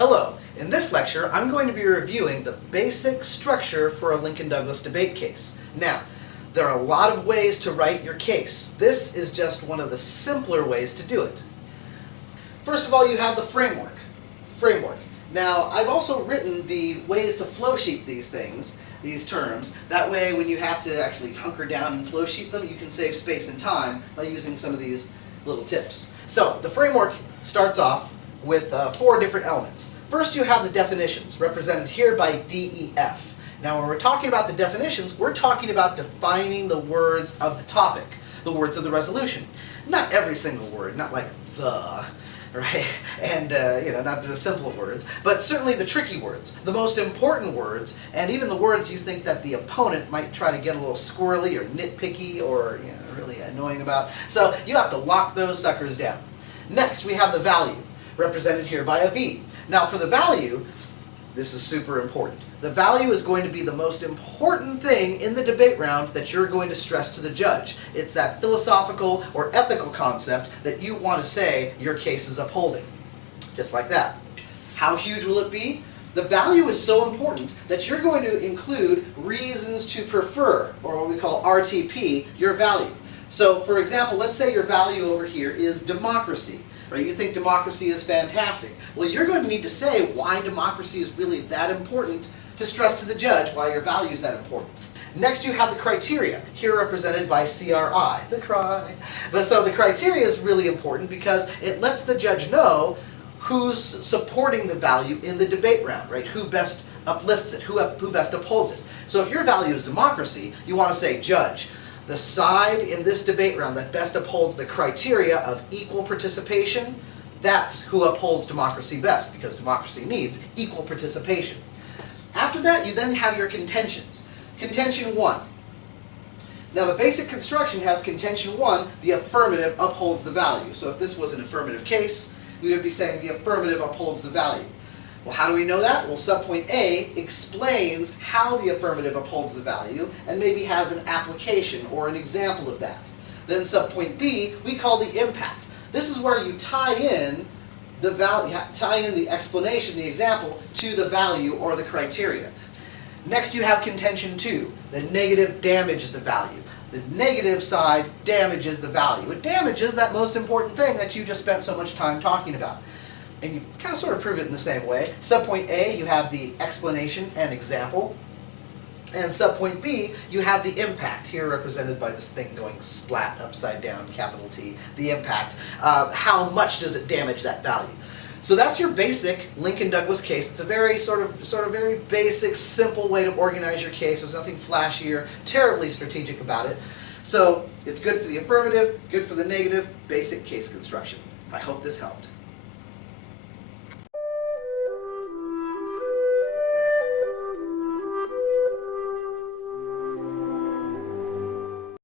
Hello. In this lecture, I'm going to be reviewing the basic structure for a Lincoln-Douglas debate case. Now, there are a lot of ways to write your case. This is just one of the simpler ways to do it. First of all, you have the framework. Now, I've also written the ways to flow sheet these things, these terms. That way, when you have to actually hunker down and flow sheet them, you can save space and time by using some of these little tips. So, the framework starts off with 4 different elements. First, you have the definitions, represented here by DEF. Now, when we're talking about the definitions, we're talking about defining the words of the topic, the words of the resolution. Not every single word, not like the, right? And, not the simple words, but certainly the tricky words, the most important words, and even the words you think that the opponent might try to get a little squirrely or nitpicky or, really annoying about. So you have to lock those suckers down. Next, we have the value, represented here by a V. Now, for the value, this is super important. The value is going to be the most important thing in the debate round that you're going to stress to the judge. It's that philosophical or ethical concept that you want to say your case is upholding. Just like that. How huge will it be? The value is so important that you're going to include reasons to prefer, or what we call RTP, your value. So, for example, let's say your value over here is democracy. Right? You think democracy is fantastic. Well, you're going to need to say why democracy is really that important to stress to the judge why your value is that important. Next, you have the criteria, here represented by CRI, the cry. But so the criteria is really important because it lets the judge know who's supporting the value in the debate round, right? Who best uplifts it, who best upholds it. So if your value is democracy, you want to say, judge, the side in this debate round that best upholds the criteria of equal participation, that's who upholds democracy best, because democracy needs equal participation. After that, you then have your contentions. Contention 1. Now, the basic construction has contention 1, the affirmative upholds the value. So if this was an affirmative case, we would be saying the affirmative upholds the value. Well, how do we know that? Well, subpoint A explains how the affirmative upholds the value and maybe has an application or an example of that. Then subpoint B, we call the impact. This is where you tie in the value, tie in the explanation, the example, to the value or the criteria. Next, you have contention 2. The negative damages the value. The negative side damages the value. It damages that most important thing that you just spent so much time talking about. And you kind of sort of prove it in the same way. Subpoint A, you have the explanation and example. And subpoint B, you have the impact, here represented by this thing going splat upside down, capital T, the impact. How much does it damage that value? So that's your basic Lincoln-Douglas case. It's a very sort of very basic, simple way to organize your case. There's nothing flashy or terribly strategic about it. So it's good for the affirmative, good for the negative, basic case construction. I hope this helped.